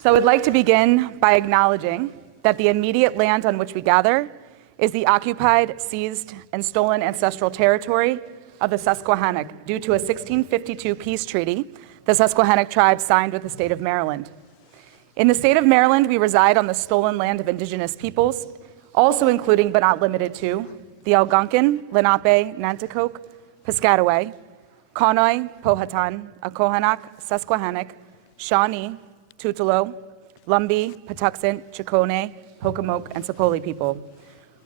So I would like to begin by acknowledging that the immediate land on which we gather is the occupied, seized, and stolen ancestral territory of the Susquehannock due to a 1652 peace treaty the Susquehannock tribe signed with the state of Maryland. In the state of Maryland, we reside on the stolen land of indigenous peoples, also including but not limited to the Algonquin, Lenape, Nanticoke, Piscataway, Conoy, Powhatan, Acohanack, Susquehannock, Shawnee, Tutelo, Lumbee, Patuxent, Chicone, Pocomoke, and Sapoli people.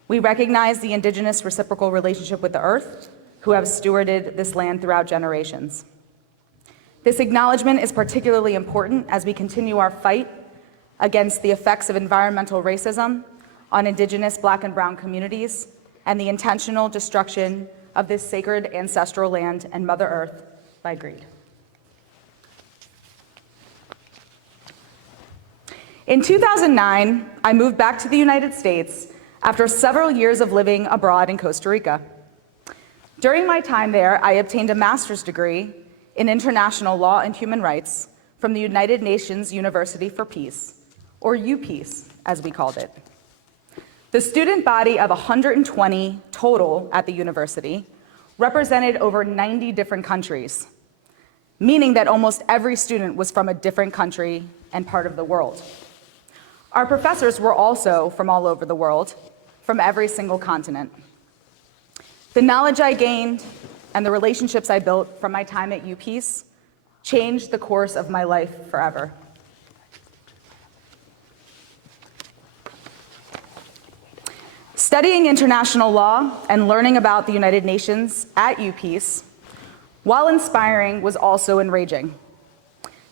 We recognize the indigenous reciprocal relationship with the earth, who have stewarded this land throughout generations. This acknowledgement is particularly important as we continue our fight against the effects of environmental racism on indigenous Black and Brown communities and the intentional destruction of this sacred ancestral land and Mother Earth by greed. In 2009, I moved back to the United States after several years of living abroad in Costa Rica. During my time there, I obtained a master's degree in international law and human rights from the United Nations University for Peace, or UPeace, as we called it. The student body of 120 total at the university represented over 90 different countries, meaning that almost every student was from a different country and part of the world. Our professors were also from all over the world, from every single continent. The knowledge I gained and the relationships I built from my time at UPeace changed the course of my life forever. Studying international law and learning about the United Nations at UPeace, while inspiring, was also enraging.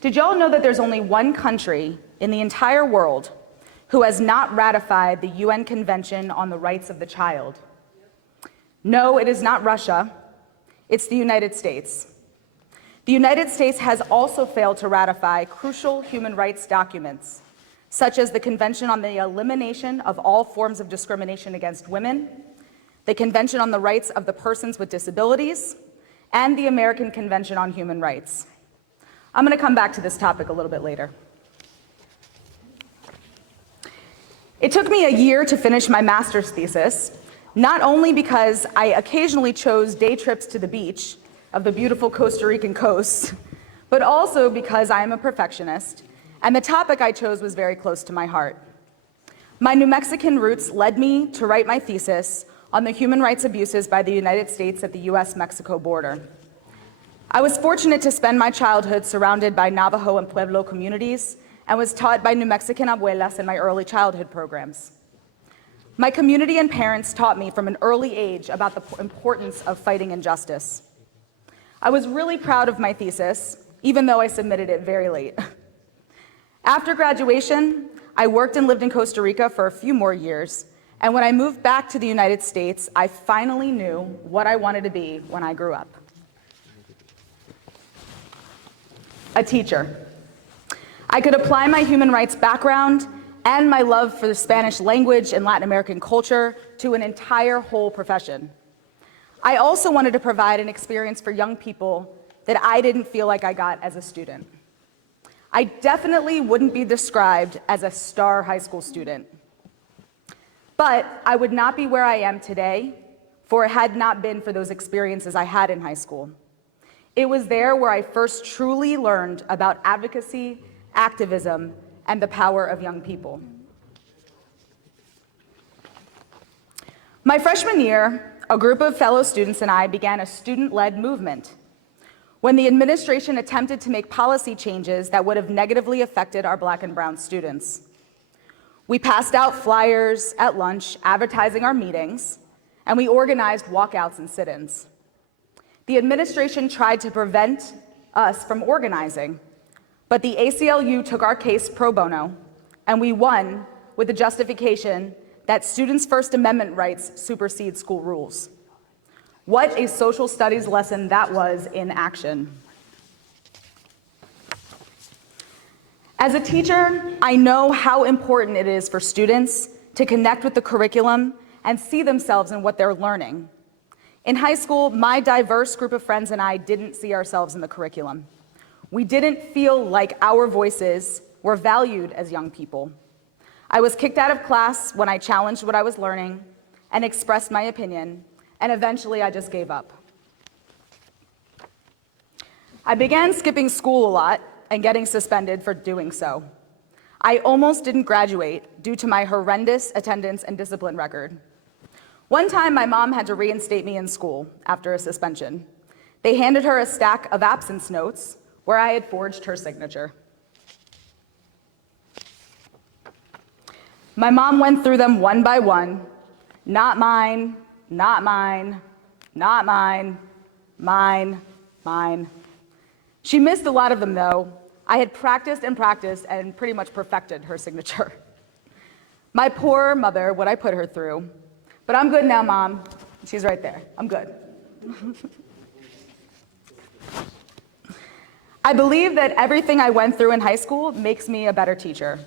Did y'all know that there's only one country in the entire world who has not ratified the UN Convention on the Rights of the Child? No, it is not Russia. It's the United States. The United States has also failed to ratify crucial human rights documents, such as the Convention on the Elimination of All Forms of Discrimination Against Women, the Convention on the Rights of the Persons with Disabilities, and the American Convention on Human Rights. I'm going to come back to this topic a little bit later. It took me a year to finish my master's thesis, not only because I occasionally chose day trips to the beach of the beautiful Costa Rican coast, but also because I am a perfectionist, and the topic I chose was very close to my heart. My New Mexican roots led me to write my thesis on the human rights abuses by the United States at the US-Mexico border. I was fortunate to spend my childhood surrounded by Navajo and Pueblo communities and was taught by New Mexican abuelas in my early childhood programs. My community and parents taught me from an early age about the importance of fighting injustice. I was really proud of my thesis, even though I submitted it very late. After graduation, I worked and lived in Costa Rica for a few more years, and when I moved back to the United States, I finally knew what I wanted to be when I grew up. A teacher. I could apply my human rights background and my love for the Spanish language and Latin American culture to an entire whole profession. I also wanted to provide an experience for young people that I didn't feel like I got as a student. I definitely wouldn't be described as a star high school student. But I would not be where I am today, for it had not been for those experiences I had in high school. It was there where I first truly learned about advocacy, activism, and the power of young people. My freshman year, a group of fellow students and I began a student-led movement when the administration attempted to make policy changes that would have negatively affected our Black and Brown students. We passed out flyers at lunch advertising our meetings, and we organized walkouts and sit-ins. The administration tried to prevent us from organizing, but the ACLU took our case pro bono, and we won with the justification that students' First Amendment rights supersede school rules. What a social studies lesson that was in action. As a teacher, I know how important it is for students to connect with the curriculum and see themselves in what they're learning. In high school, my diverse group of friends and I didn't see ourselves in the curriculum. We didn't feel like our voices were valued as young people. I was kicked out of class when I challenged what I was learning and expressed my opinion, and eventually I just gave up. I began skipping school a lot and getting suspended for doing so. I almost didn't graduate due to my horrendous attendance and discipline record. One time, my mom had to reinstate me in school after a suspension. They handed her a stack of absence notes where I had forged her signature. My mom went through them one by one. Not mine, not mine, not mine, mine, mine. She missed a lot of them, though. I had practiced and practiced and pretty much perfected her signature. My poor mother, what I put her through. But I'm good now, Mom. She's right there. I'm good. I believe that everything I went through in high school makes me a better teacher.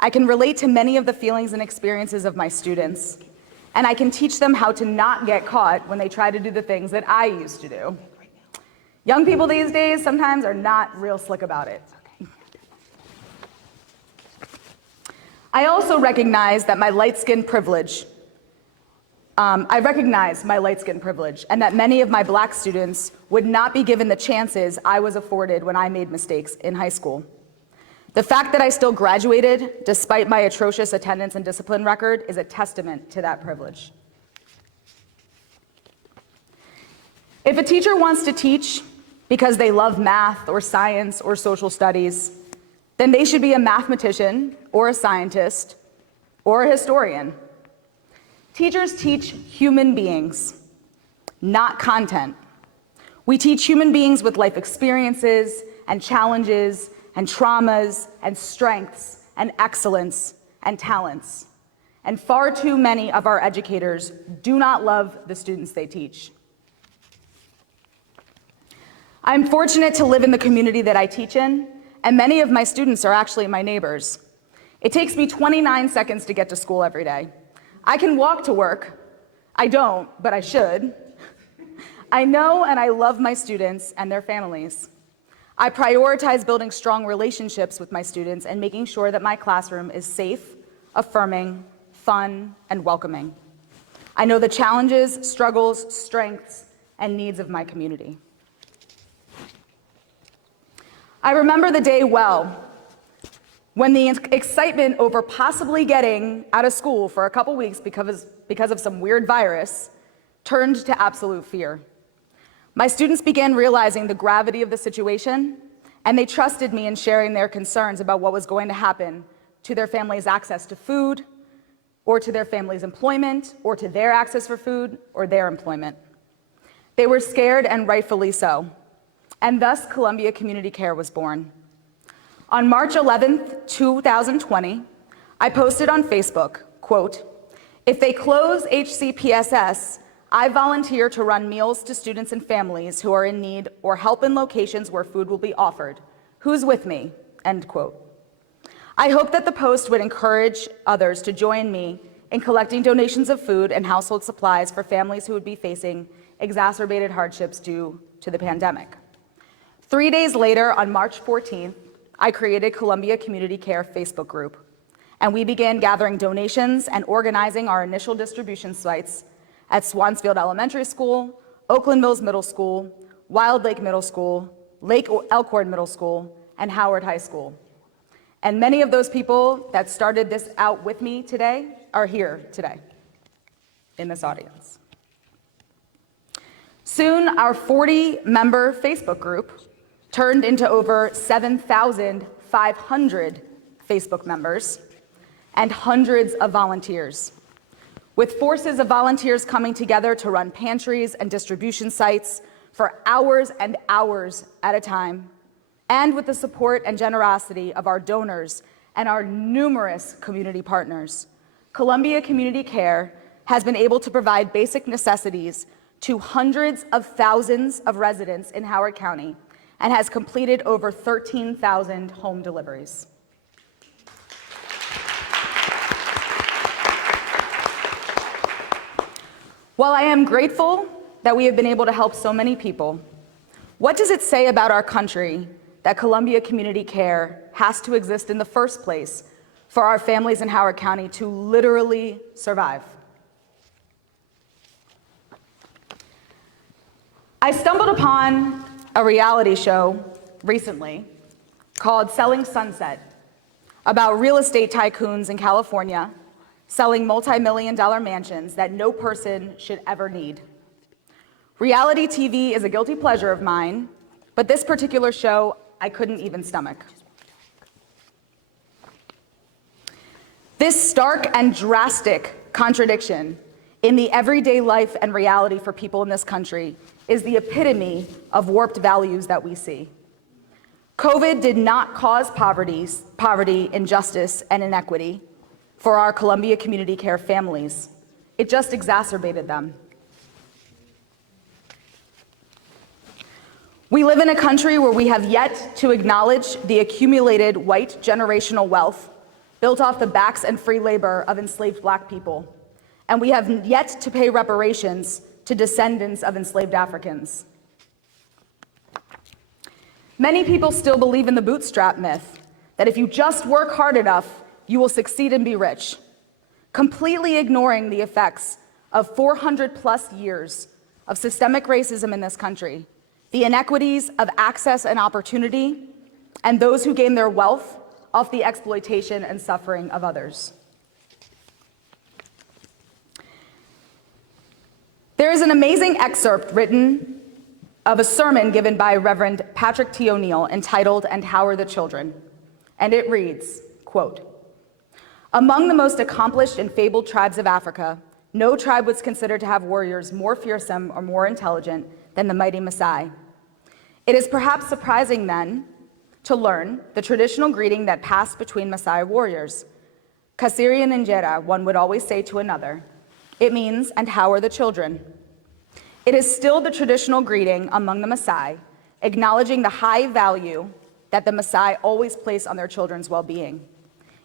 I can relate to many of the feelings and experiences of my students, and I can teach them how to not get caught when they try to do the things that I used to do. Young people these days sometimes are not real slick about it. I also recognize that my light-skin privilege, and that many of my Black students would not be given the chances I was afforded when I made mistakes in high school. The fact that I still graduated, despite my atrocious attendance and discipline record, is a testament to that privilege. If a teacher wants to teach because they love math or science or social studies, then they should be a mathematician or a scientist or a historian. Teachers teach human beings, not content. We teach human beings with life experiences and challenges and traumas and strengths and excellence and talents. And far too many of our educators do not love the students they teach. I'm fortunate to live in the community that I teach in, and many of my students are actually my neighbors. It takes me 29 seconds to get to school every day. I can walk to work. I don't, but I should. I know and I love my students and their families. I prioritize building strong relationships with my students and making sure that my classroom is safe, affirming, fun, and welcoming. I know the challenges, struggles, strengths, and needs of my community. I remember the day well, when the excitement over possibly getting out of school for a couple weeks because of some weird virus turned to absolute fear. My students began realizing the gravity of the situation, and they trusted me in sharing their concerns about what was going to happen to their family's access to food, or to their family's employment, or to their access for food, or their employment. They were scared, and rightfully so. And thus, Columbia Community Care was born. On March 11th, 2020, I posted on Facebook, quote, "If they close HCPSS, I volunteer to run meals to students and families who are in need or help in locations where food will be offered. Who's with me?" End quote. I hope that the post would encourage others to join me in collecting donations of food and household supplies for families who would be facing exacerbated hardships due to the pandemic. 3 days later, on March 14th, I created Columbia Community Care Facebook group, and we began gathering donations and organizing our initial distribution sites at Swansfield Elementary School, Oakland Mills Middle School, Wild Lake Middle School, Lake Elkhorn Middle School, and Howard High School. And many of those people that started this out with me today are here today in this audience. Soon, our 40-member Facebook group turned into over 7,500 Facebook members and hundreds of volunteers, with forces of volunteers coming together to run pantries and distribution sites for hours and hours at a time, and with the support and generosity of our donors and our numerous community partners. Columbia Community Care has been able to provide basic necessities to hundreds of thousands of residents in Howard County and has completed over 13,000 home deliveries. While I am grateful that we have been able to help so many people, what does it say about our country that Columbia Community Care has to exist in the first place for our families in Howard County to literally survive. I stumbled upon a reality show recently called Selling Sunset about real estate tycoons in California selling multi-million-dollar mansions that no person should ever need. Reality TV is a guilty pleasure of mine, but this particular show I couldn't even stomach. This stark and drastic contradiction in the everyday life and reality for people in this country is the epitome of warped values that we see. COVID did not cause poverty, injustice, and inequity for our Columbia Community Care families. It just exacerbated them. We live in a country where we have yet to acknowledge the accumulated white generational wealth built off the backs and free labor of enslaved Black people, and we have yet to pay reparations to descendants of enslaved Africans. Many people still believe in the bootstrap myth, that if you just work hard enough, you will succeed and be rich, completely ignoring the effects of 400+ years of systemic racism in this country, the inequities of access and opportunity, and those who gain their wealth off the exploitation and suffering of others. There is an amazing excerpt written of a sermon given by Reverend Patrick T. O'Neill entitled, "And How Are the Children?" And it reads, quote, "Among the most accomplished and fabled tribes of Africa, no tribe was considered to have warriors more fearsome or more intelligent than the mighty Maasai. It is perhaps surprising then to learn the traditional greeting that passed between Maasai warriors. Kasiri and Injera, one would always say to another. It means, and how are the children? It is still the traditional greeting among the Maasai, acknowledging the high value that the Maasai always place on their children's well-being.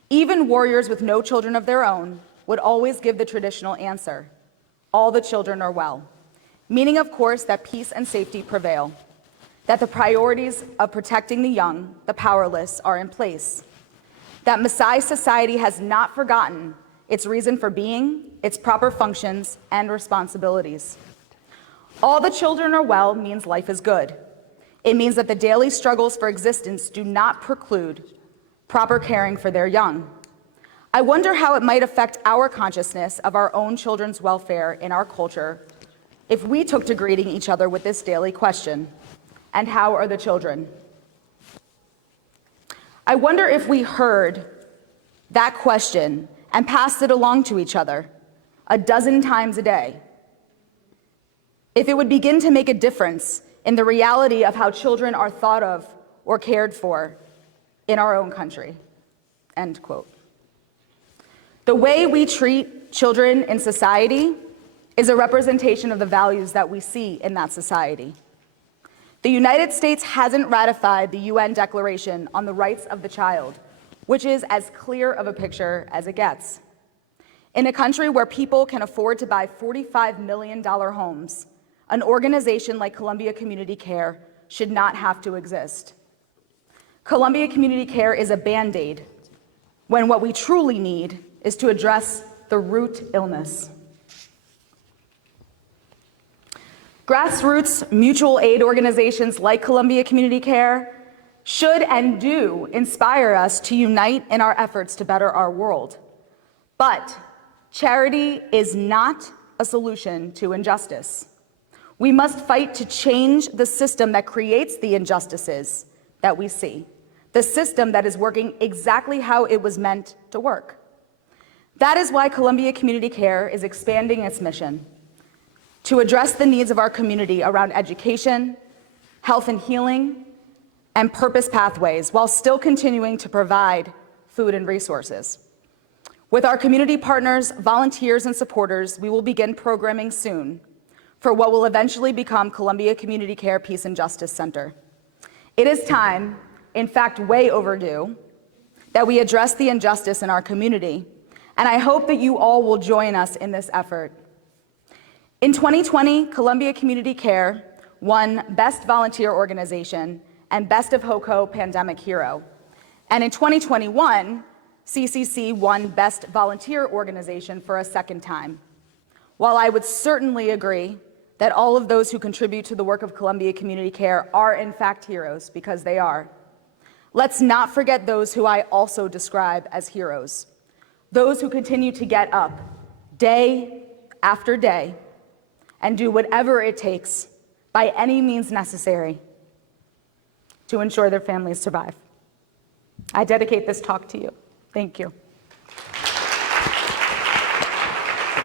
Even warriors with no children of their own would always give the traditional answer, all the children are well, meaning, of course, that peace and safety prevail, that the priorities of protecting the young, the powerless, are in place, that Maasai society has not forgotten its reason for being, its proper functions, and responsibilities. All the children are well means life is good. It means that the daily struggles for existence do not preclude proper caring for their young. I wonder how it might affect our consciousness of our own children's welfare in our culture if we took to greeting each other with this daily question, and how are the children? I wonder if we heard that question and passed it along to each other a dozen times a day, if it would begin to make a difference in the reality of how children are thought of or cared for in our own country, end quote. The way we treat children in society is a representation of the values that we see in that society. The United States hasn't ratified the UN Declaration on the Rights of the Child, which is as clear of a picture as it gets. In a country where people can afford to buy $45 million homes, an organization like Columbia Community Care should not have to exist. Columbia Community Care is a Band-Aid, when what we truly need is to address the root illness. Grassroots mutual aid organizations like Columbia Community Care should and do inspire us to unite in our efforts to better our world. But charity is not a solution to injustice. We must fight to change the system that creates the injustices that we see, the system that is working exactly how it was meant to work. That is why Columbia Community Care is expanding its mission to address the needs of our community around education, health and healing, and purpose pathways, while still continuing to provide food and resources. With our community partners, volunteers, and supporters, we will begin programming soon for what will eventually become Columbia Community Care Peace and Justice Center. It is time, in fact way overdue, that we address the injustice in our community, and I hope that you all will join us in this effort. In 2020, Columbia Community Care won Best Volunteer Organization and Best of HOCO Pandemic Hero. And in 2021, CCC won Best Volunteer Organization for a second time. While I would certainly agree that all of those who contribute to the work of Columbia Community Care are in fact heroes, because they are, let's not forget those who I also describe as heroes. Those who continue to get up day after day and do whatever it takes by any means necessary to ensure their families survive. I dedicate this talk to you. Thank you.